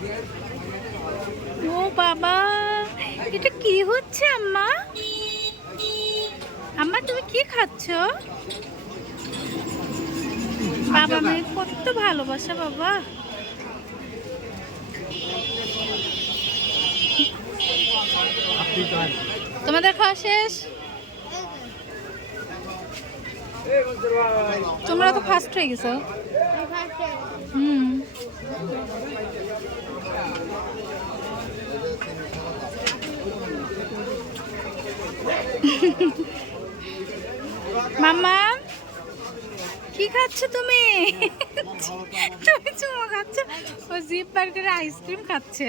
ও বাবা, এটা কি হচ্ছে আম্মা? আম্মা, তুমি কি খাচ্ছ? বাবা মেয়ে কত ভালোবাসা বাবা। তোমাদের খাওয়া শেষ? তোমরা তো ফার্স্ট হয়ে গেছো। মামা কি খাচ্ছ তুমি? তুমি চুমো খাচ্ছ? ও জিপ বার্গারে আইসক্রিম খাচ্ছে।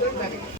はい。